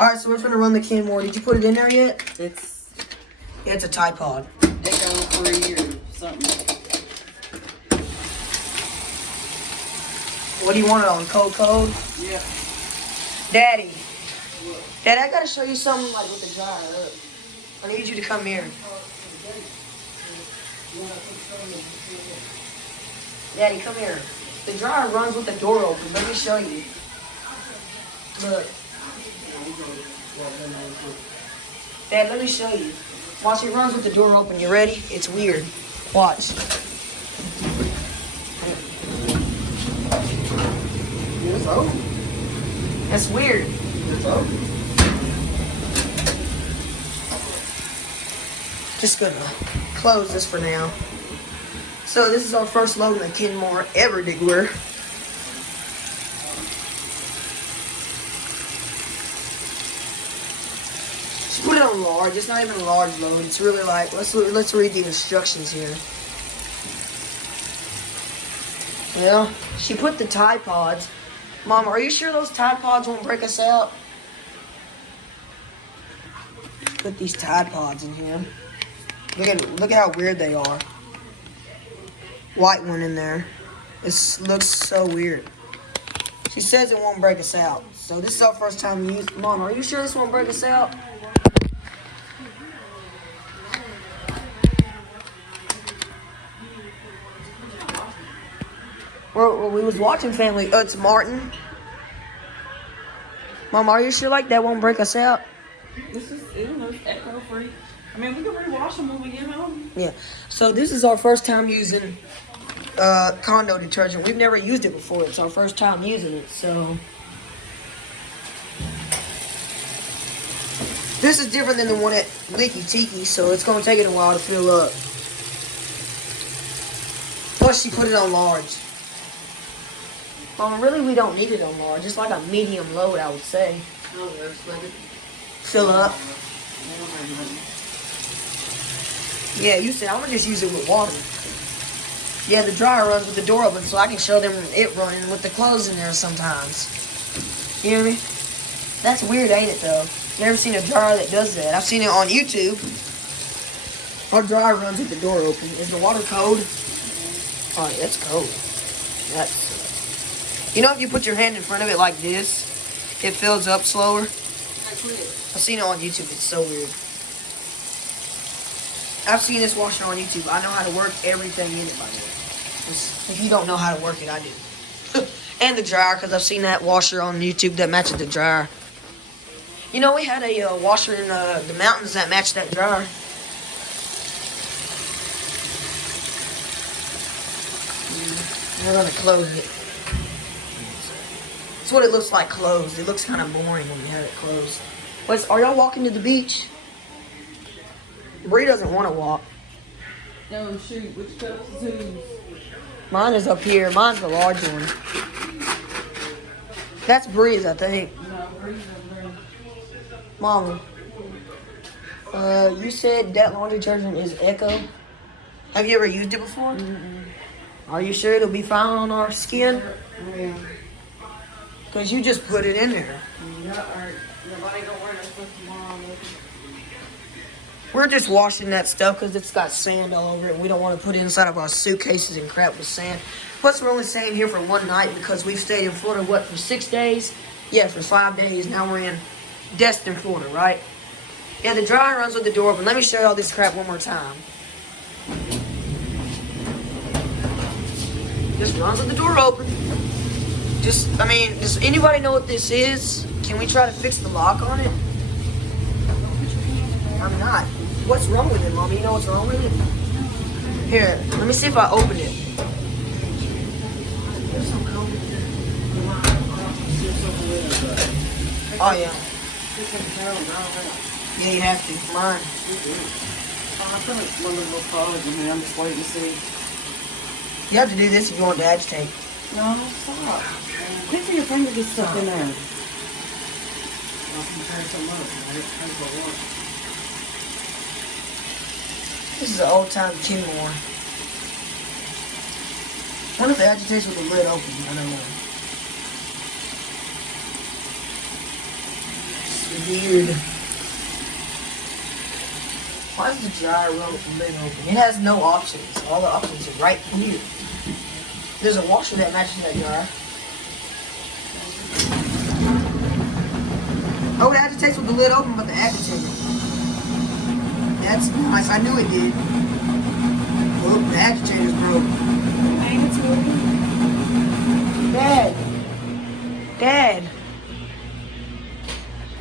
Alright, so we're gonna run the Kenmore. Did you put it in there yet? It's Yeah, it's a Tide Pod. Echo 3 or something. What do you want it on? Cold? Yeah. Daddy. Daddy, I gotta show you something like with the dryer. Look. I need you to come here. Daddy, come here. The dryer runs with the door open. Let me show you. Look. Dad, let me show you. Watch, it runs with the door open. You ready? It's weird. Watch. It's open. That's weird. It's open. Just gonna close this for now. So this is our first load in the Kenmore ever, Digwear. She put it on large. It's not even a large load. It's really like, let's read the instructions here. Well, she put the Tide Pods. Mom, are you sure those Tide Pods won't break us out? Put these Tide Pods in here. Look at how weird they are. White one in there. This looks so weird. She says it won't break us out. So this is our first time using. Mom, are you sure this won't break us out? Well, we was watching Family. It's Martin. Mom, are you sure like that won't break us out? This is, it's echo free. I mean, we can rewash them when we get home. Yeah. So this is our first time using condo detergent. We've never used it before. It's our first time using it. So this is different than the one at Leaky Tiki. So it's gonna take it a while to fill up. Plus, she put it on large. Really, we don't need it on large. It's like a medium load, I would say. Oh, let's let it Fill up. Yeah, you said I'm gonna just use it with water. Yeah, the dryer runs with the door open, so I can show them it running with the clothes in there sometimes. You hear me? That's weird, ain't it, though? Never seen a dryer that does that. I've seen it on YouTube. Our dryer runs with the door open. Is the water cold? Oh, yeah, it's cold. That's. You know, if you put your hand in front of it like this, it fills up slower. I've seen it on YouTube. It's so weird. I've seen this washer on YouTube. I know how to work everything in it by now. If you don't know how to work it, I do. And the dryer, because I've seen that washer on YouTube that matches the dryer. You know, we had a washer in the mountains that matched that dryer. We're going to close it. That's what it looks like closed. It looks kind of boring when you have it closed. Are y'all walking to the beach? Bree doesn't want to walk. No, shoot. Which cups is whose? Mine is up here. Mine's the large one. That's Bree's, I think. No, Bree's over there. Mama, you said that laundry detergent is Echo. Have you ever used it before? Mm-mm. Are you sure it'll be fine on our skin? Yeah. Because you just put it in there. Yeah, alright. Nobody gonna wear that stuff tomorrow. We're just washing that stuff because it's got sand all over it. We don't want to put it inside of our suitcases and crap with sand. Plus, we're only staying here for one night because we've stayed in Florida, what, for 6 days? Yeah, for 5 days. Now we're in Destin, Florida, right? Yeah, the dryer runs with the door open. Let me show you all this crap one more time. Just runs with the door open. Does anybody know what this is? Can we try to fix the lock on it? I'm not. What's wrong with it, Mommy? You know what's wrong with it? Here, let me see if I open it. Oh, yeah. Yeah, you have to. Mine. I feel like one of the little products in here. I'm just waiting to see. You have to do this if you want to agitate. No, stop. Quick for your finger gets stuck in there. This is an old-time Kenmore. What if it agitates with the lid open? I don't know. Weird. Why is the dryer run with the lid open? It has no options. All the options are right here. There's a washer that matches that dryer. Oh, it agitates with the lid open, but the agitator. That's nice. I knew it did. Oh, the agitator's broke. Dad. Dad.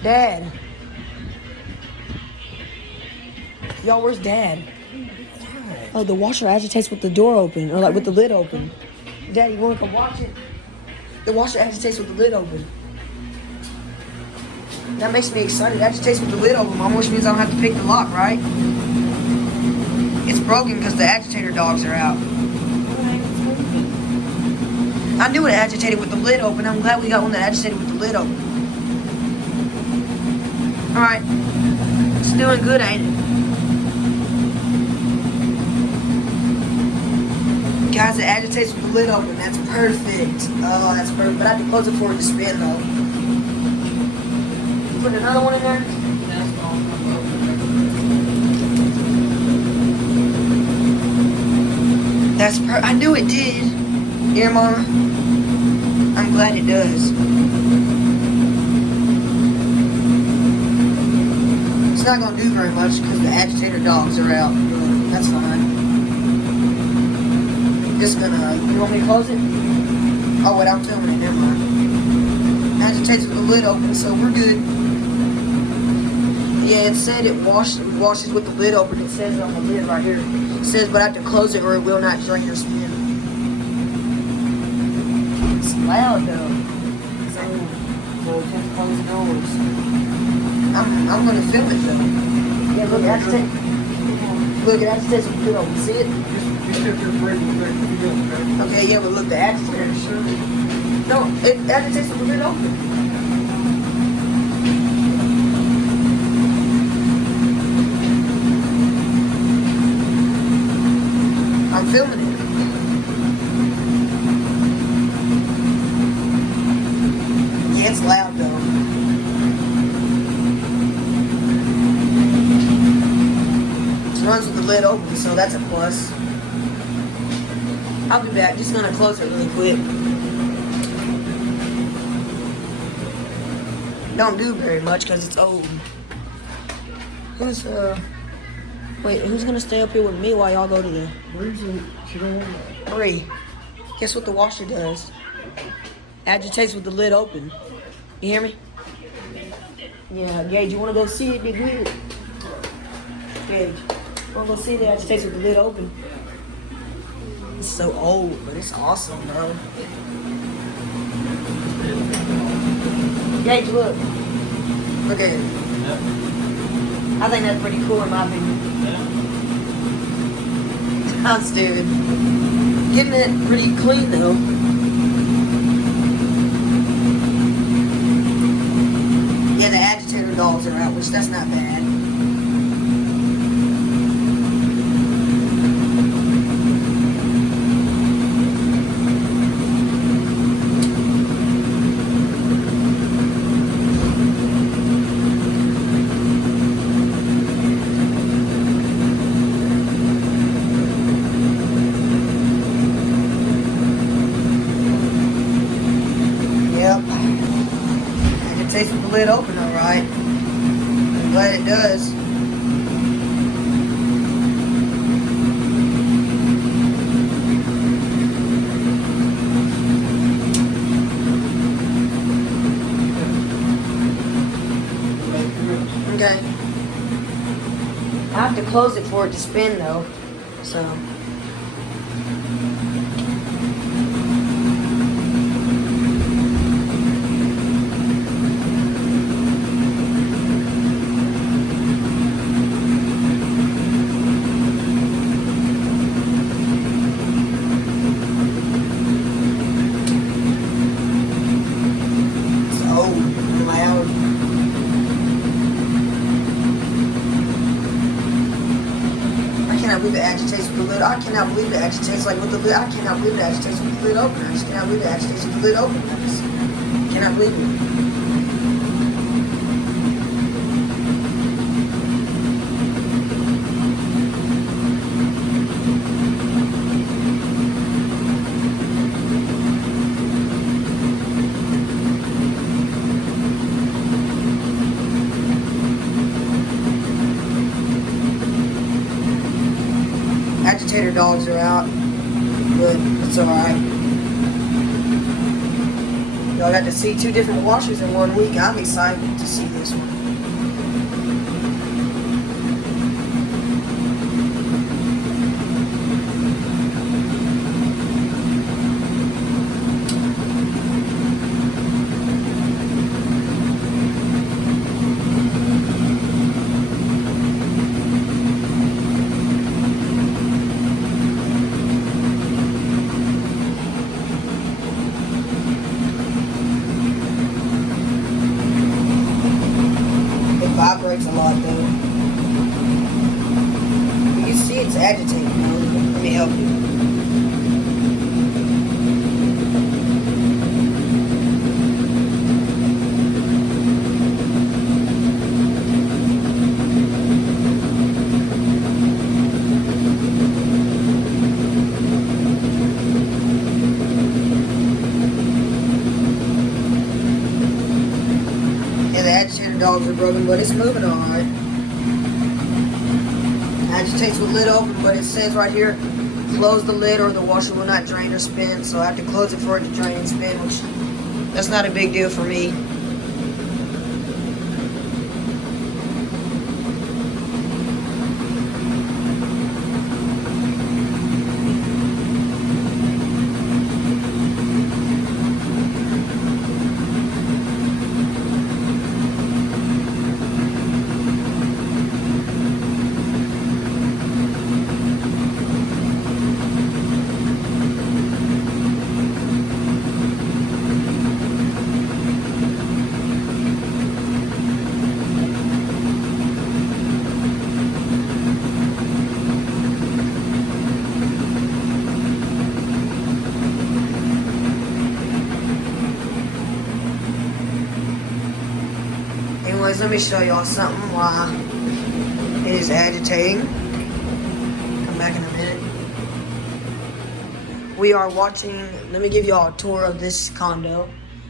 Dad. Y'all, where's Dad? Oh, the washer agitates with the door open, or like with the lid open. Dad, you wanna come watch it? The washer agitates with the lid open. That makes me excited. It agitates with the lid open, Mom, which means I don't have to pick the lock, right? It's broken because the agitator dogs are out. I knew it agitated with the lid open. I'm glad we got one that agitated with the lid open. Alright. It's doing good, ain't it? Guys, it agitates with the lid open. That's perfect. Oh, that's perfect. But I have to close it for it to spin, though. Put another one in there. I knew it did. Here, Mama. I'm glad it does. It's not gonna do very much because the agitator dogs are out. But that's fine. Just gonna. You want me to close it? Oh wait, I'm filming it. Never mind. Agitates with the lid open, so we're good. Yeah, it said it washes with the lid open. It says it on the lid right here. It says, but I have to close it or it will not drain or spin. It's loud though. So we have to close the doors. I'm gonna film it though. Yeah, look, it agitates. Look, it agitates with the lid open. See it? Okay, yeah, but look, the agitator sure. No, it agitates with the lid open. I'm filming it. Yeah, it's loud though. It runs with the lid open, so that's a plus. I'll be back. Just gonna close it really quick. Don't do very much because it's old. Who's gonna stay up here with me while y'all go to the... Marie, guess what the washer does? Agitates with the lid open. You hear me? Yeah, Gage, you wanna go see it? Be good. Gage, you wanna go see it? It agitates with the lid open. It's so old, but it's awesome, bro. Gage, look. Look at it. I think that's pretty cool in my opinion. I'm stupid. Getting it pretty clean though. Yeah, the agitator dogs are out, which that's not bad. With the lid open, alright. I'm glad it does. Okay. I have to close it for it to spin though. So. I cannot believe it agitates like with the lid. I cannot believe it agitates with the lid open. I just cannot believe it agitates with the lid open. I just cannot believe it. agitator dogs are out, but it's alright. Y'all got to see 2 different washers in 1 week. I'm excited to see this one. Vibrates a lot though. You see it's agitating now. Let me help you. Yeah, the agitator dogs are broken, but it's moving alright. Agitates with lid open, but it says right here, close the lid or the washer will not drain or spin. So I have to close it for it to drain and spin, which that's not a big deal for me. Anyways, let me show y'all something why it is agitating. Come back in a minute. We are watching, let me give y'all a tour of this condo.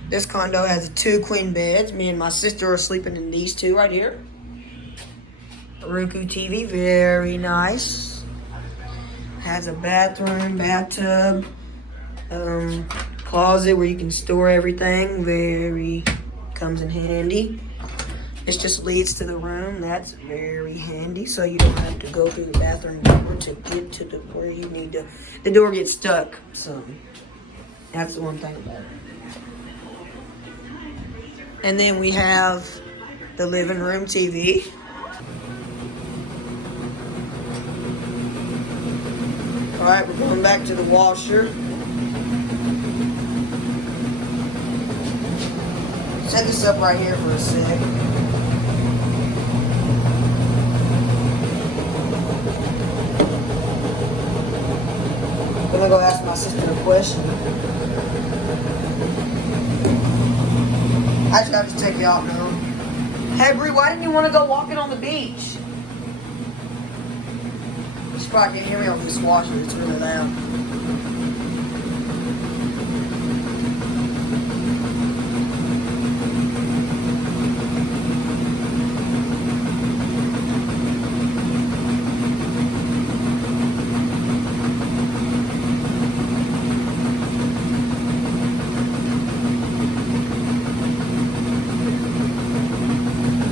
This condo has 2 queen beds. Me and my sister are sleeping in these 2 right here. Roku TV, very nice. Has a bathroom, bathtub, closet where you can store everything. Comes in handy. This just leads to the room. That's very handy, so you don't have to go through the bathroom door to get to where you need to. The door gets stuck, so that's the one thing about it. And then we have the living room TV. All right, we're going back to the washer. Set this up right here for a sec. I'm gonna go ask my sister a question. I just got to take you out now. Hey, Bree, why didn't you want to go walking on the beach? She probably can't hear me on this washer. It's really loud.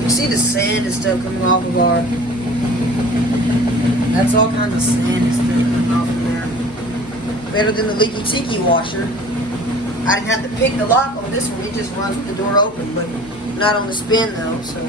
See the sand and stuff coming off of our, that's all kinds of sand and stuff coming off of there. Better than the leaky tiki washer. I didn't have to pick the lock on this one. It just runs with the door open, but not on the spin though, so.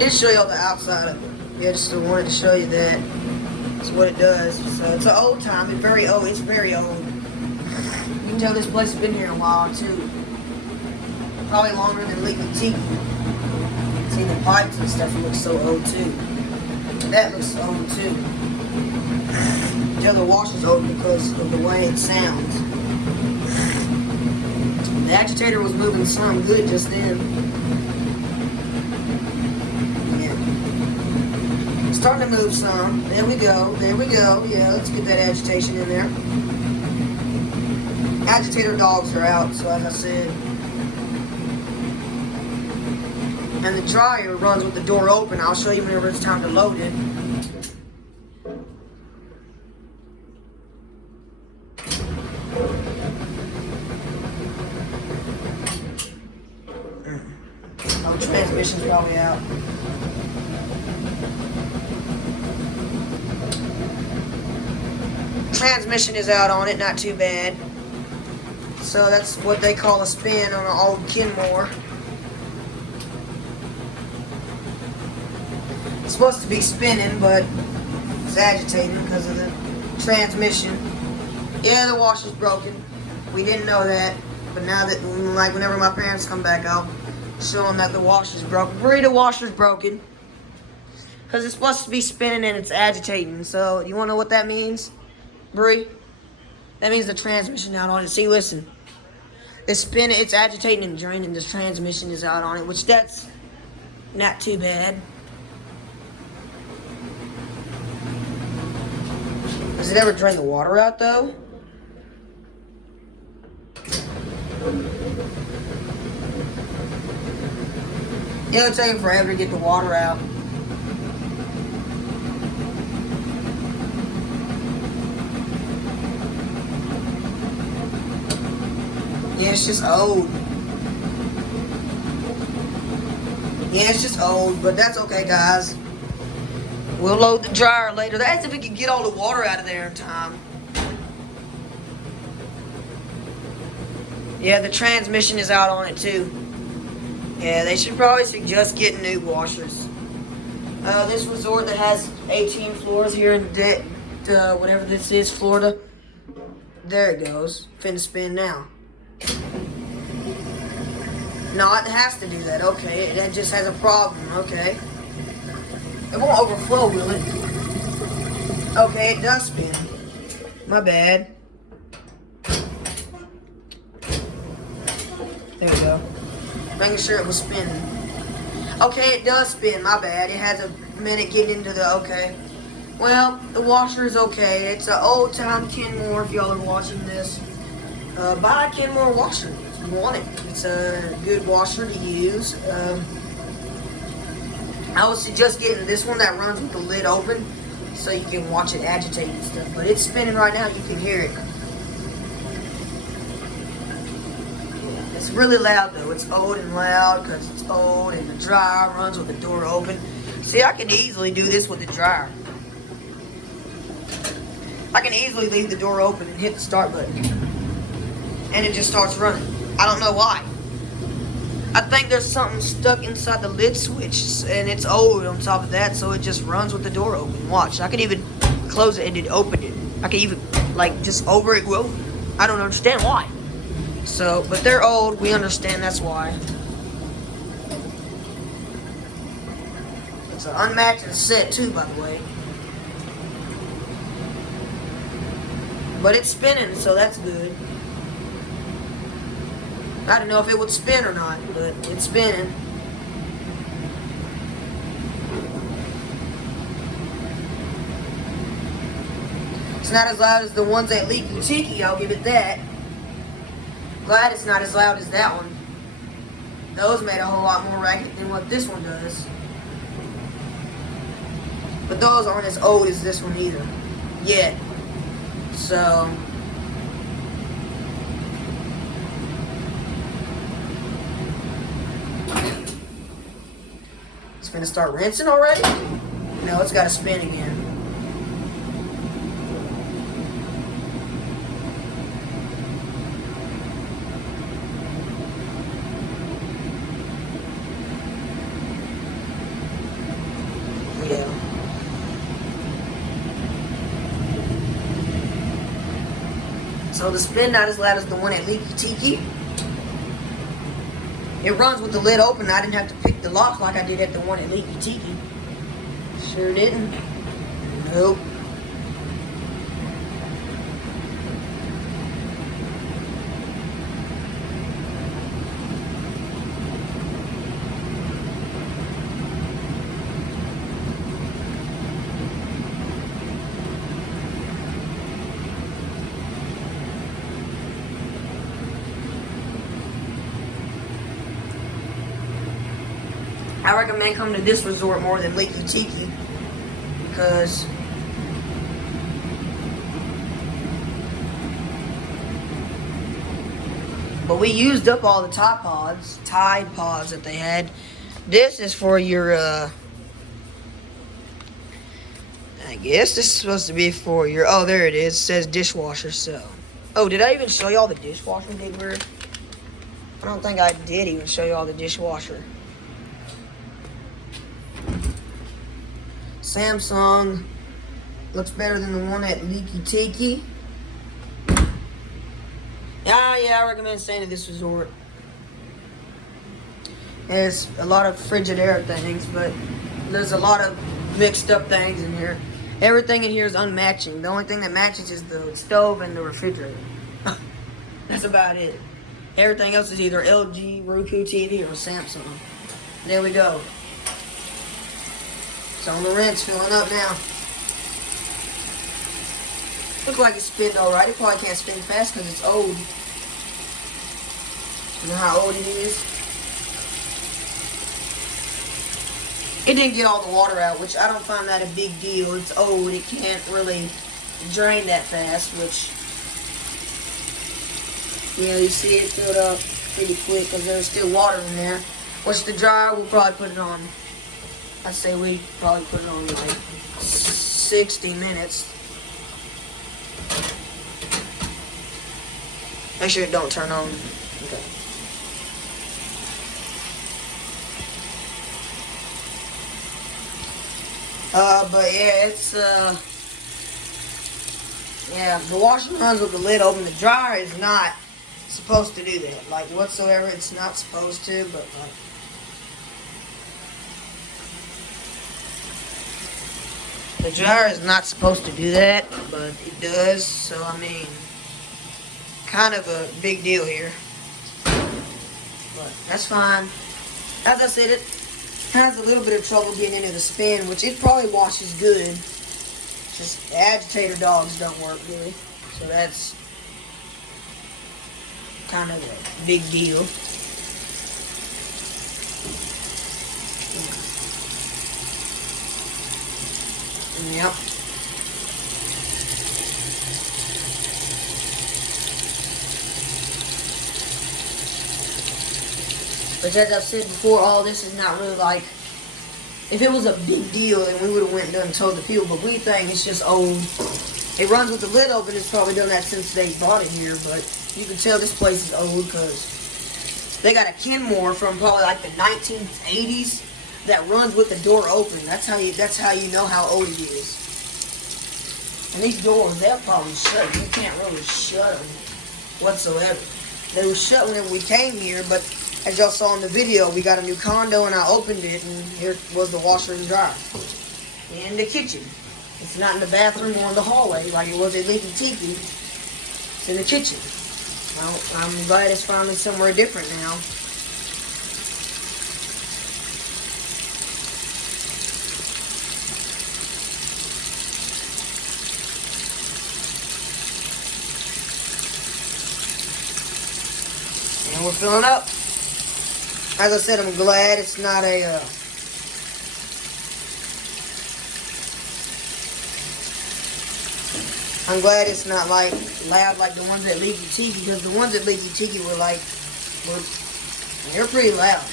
did show y'all the outside of it. Yeah, just wanted to show you that. That's what it does. So it's an old time. It's very old. You can tell this place has been here a while too. Probably longer than Liquid Tiki. See the pipes and stuff look so old too. That looks old too. The other washer's old because of the way it sounds. The agitator was moving some good just then. Yeah. Starting to move some. There we go. There we go. Yeah, let's get that agitation in there. Agitator dogs are out, so as I said. And the dryer runs with the door open. I'll show you whenever it's time to load it. Oh, transmission's probably out. Transmission is out on it, not too bad. So that's what they call a spin on an old Kenmore. It's supposed to be spinning, but it's agitating because of the transmission. Yeah, the washer's broken. We didn't know that, but now that, like, whenever my parents come back, I'll show them that the washer's broken. Bree, the washer's broken. Because it's supposed to be spinning and it's agitating. So, you want to know what that means, Bree? That means the transmission out on it. See, listen. It's spinning, it's agitating and draining. The transmission is out on it, which that's not too bad. Does it ever drain the water out, though? It'll take forever to get the water out. Yeah, it's just old. Yeah, it's just old, but that's okay, guys. We'll load the dryer later. That's if we can get all the water out of there in time. Yeah, the transmission is out on it too. Yeah, they should probably suggest getting new washers. This resort that has 18 floors here in whatever this is, Florida. There it goes. Finna spin now. No, it has to do that. Okay, it just has a problem. Okay. It won't overflow, will it? Okay, it does spin. My bad. There we go. Making sure it was spinning. Okay, it does spin. My bad. It has a minute getting into the... Okay. Well, the washer is okay. It's an old-time Kenmore, if y'all are watching this. Buy a Kenmore washer if you want it. It's a good washer to use. I would suggest getting this one that runs with the lid open so you can watch it agitate and stuff. But it's spinning right now. You can hear it. It's really loud though. It's old and loud because it's old and the dryer runs with the door open. See, I can easily do this with the dryer. I can easily leave the door open and hit the start button. And it just starts running. I don't know why. I think there's something stuck inside the lid switch, and it's old on top of that, so it just runs with the door open. Watch, I can even close it and it opened it. I can even, like, just over it go. I don't understand why. So, but they're old, we understand that's why. It's an unmatched set too, by the way. But it's spinning, so that's good. I don't know if it would spin or not, but it's spinning. It's not as loud as the ones at Leaky Tiki, I'll give it that. Glad it's not as loud as that one. Those made a whole lot more racket than what this one does. But those aren't as old as this one either. Yet. So... It's gonna start rinsing already? No, it's gotta spin again. So the spin not as loud as the one at Leaky Tiki. It runs with the lid open. I didn't have to pick the lock like I did at the one at Leaky Tiki. Sure didn't. Nope. I recommend coming to this resort more than Leaky Tiki because but we used up all the Tide Pods that they had. This is for your I guess this is supposed to be for your, oh, there it is. It says dishwasher. So, oh, did I even show y'all the dishwasher, Big Bird? I don't think I did even show y'all the dishwasher. Samsung looks better than the one at Leaky Tiki. Yeah, I recommend staying at this resort. There's a lot of Frigidaire things, but there's a lot of mixed up things in here. Everything in here is unmatching. The only thing that matches is the stove and the refrigerator. That's about it. Everything else is either LG, Roku TV, or Samsung. There we go. It's on the rinse, filling up now. Looks like it's spinned alright. It probably can't spin fast because it's old. You know how old it is? It didn't get all the water out, which I don't find that a big deal. It's old. It can't really drain that fast, which, you know, you see it filled up pretty quick because there's still water in there. Which the dryer, we'll probably put it on. I'd say we probably put it on like 60 minutes. Make sure it don't turn on. Okay. But yeah, it's yeah, the washer runs with the lid open. The dryer is not supposed to do that, like whatsoever. It's not supposed to, but like, the dryer is not supposed to do that, but it does. So I mean, kind of a big deal here, but that's fine. As I said, it has a little bit of trouble getting into the spin, which it probably washes good. Just the agitator dogs don't work good, so that's kind of a big deal. Yep. But as I've said before, all this is not really like, if it was a big deal, then we would have went and done and told the people, but we think it's just old. It runs with the lid open. It's probably done that since they bought it here, but you can tell this place is old because they got a Kenmore from probably like the 1980s that runs with the door open. That's how you know how old it is. And these doors, they'll probably shut. You can't really shut them whatsoever. They were shut whenever we came here, but as y'all saw in the video, we got a new condo and I opened it and here was the washer and dryer. In the kitchen. It's not in the bathroom or in the hallway like it was at Leaky Tiki. It's in the kitchen. Well, I'm glad it's finally somewhere different now. And we're filling up. As I said, I'm glad it's not a I'm glad it's not like loud like the ones at Leaky Tiki, because the ones at Leaky Tiki were they're pretty loud.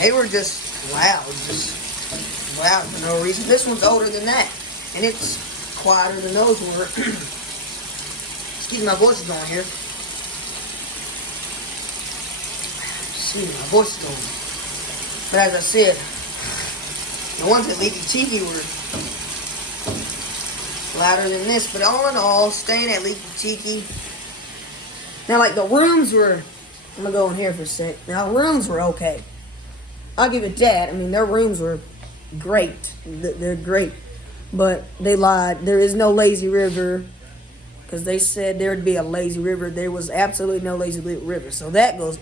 They were just loud for no reason. This one's older than that, and it's quieter than those were. Excuse me, my voice is going here. Excuse me, my voice is going. But as I said, The ones at Leaky Tiki were louder than this, but all in all, staying at Leaky Tiki. Now, like, the rooms were, I'm gonna go in here for a sec. Now, rooms were okay. I'll give it that. I mean, their rooms were great. They're great. But they lied. There is no lazy river. Because they said there would be a lazy river. There was absolutely no lazy river. So that goes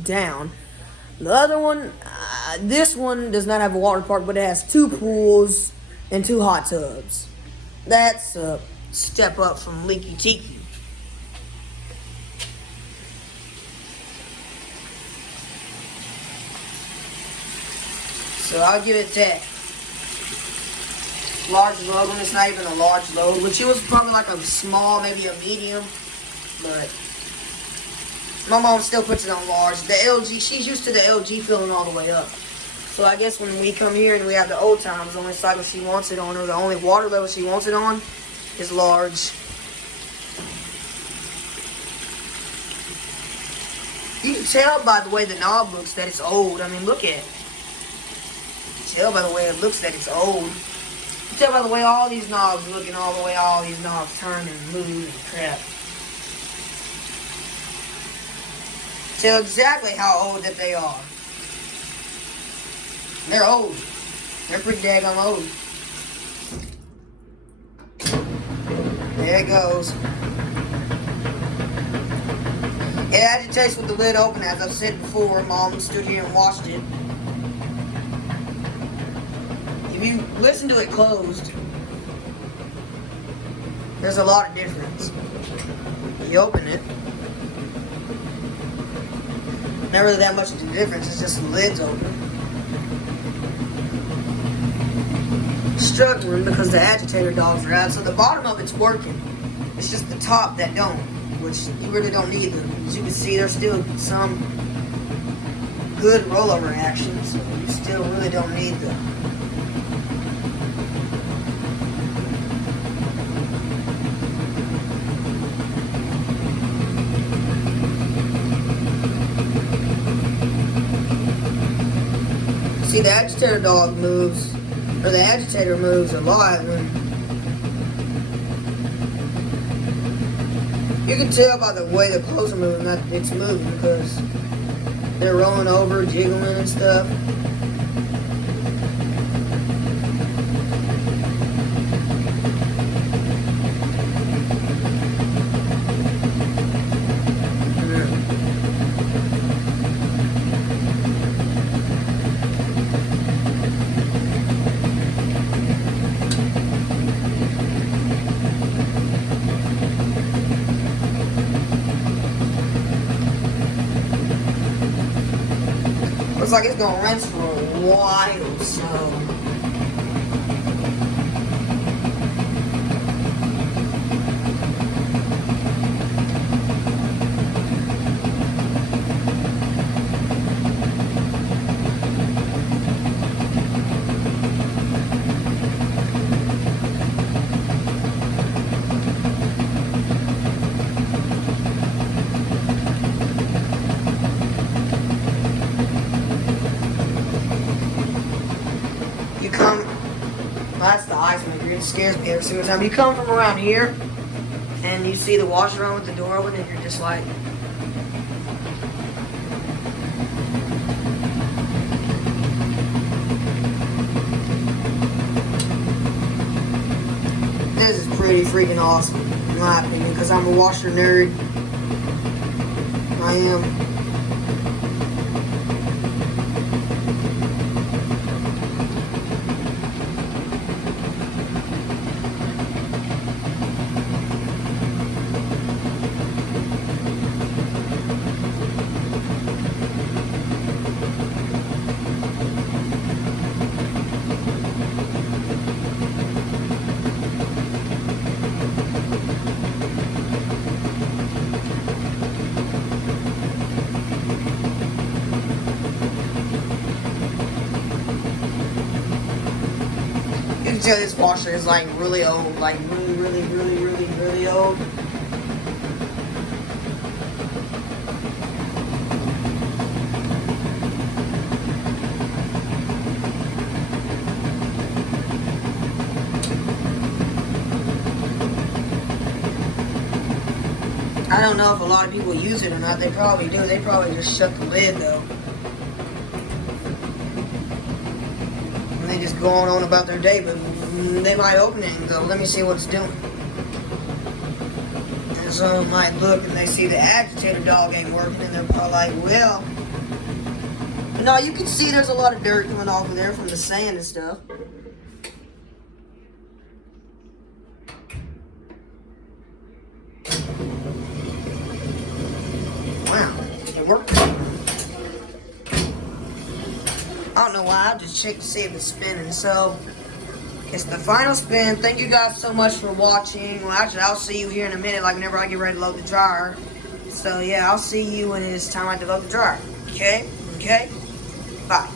down. The other one, this one does not have a water park, but it has 2 pools and 2 hot tubs. That's a step up from Leaky Tiki. So I'll give it that. Large load when it's not even a large load, which it was probably like a small, maybe a medium, but my mom still puts it on large. The LG, she's used to the LG filling all the way up. So I guess when we come here and we have the old times, the only cycle she wants it on, or the only water level she wants it on, is large. You can tell by the way the knob looks that it's old. I mean, look at it. You can tell by the way it looks that it's old. You tell by the way all these knobs look and all the way all these knobs turn and move and crap. Tell exactly how old that they are. They're old. They're pretty daggone old. There it goes. It agitates with the lid open, as I've said before. Mom stood here and watched it. If you listen to it closed, there's a lot of difference. You open it, not really that much of a difference, it's just the lid's open. Struggling because the agitator dogs are out, so the bottom of it's working. It's just the top that don't, which you really don't need them. As you can see, there's still some good rollover action, so you still really don't need them. See, the agitator dog moves, or the agitator moves a lot when you can tell by the way the clothes are moving that it's moving, because they're rolling over, jiggling and stuff. Looks like it's gonna rinse for a while, so. That's the ice maker. It scares me every single time. You come from around here and you see the washer on with the door open and you're just like, this is pretty freaking awesome, in my opinion, because I'm a washer nerd. I am. You can tell this washer is like really old, like really old. I don't know if a lot of people use it or not. They probably do. They probably just shut the lid though. And they just go on about their day, but they might open it and go, let me see what it's doing. And someone might look and they see the agitator dog ain't working and they're probably like, well. But no, you can see there's a lot of dirt coming off of there from the sand and stuff. Wow, it worked. I don't know why, I just checked to see if it's spinning. So, it's the final spin. Thank you guys so much for watching. Well, actually, I'll see you here in a minute, like whenever I get ready to load the dryer. So, yeah, I'll see you when it's time I to load the dryer. Okay? Okay? Bye.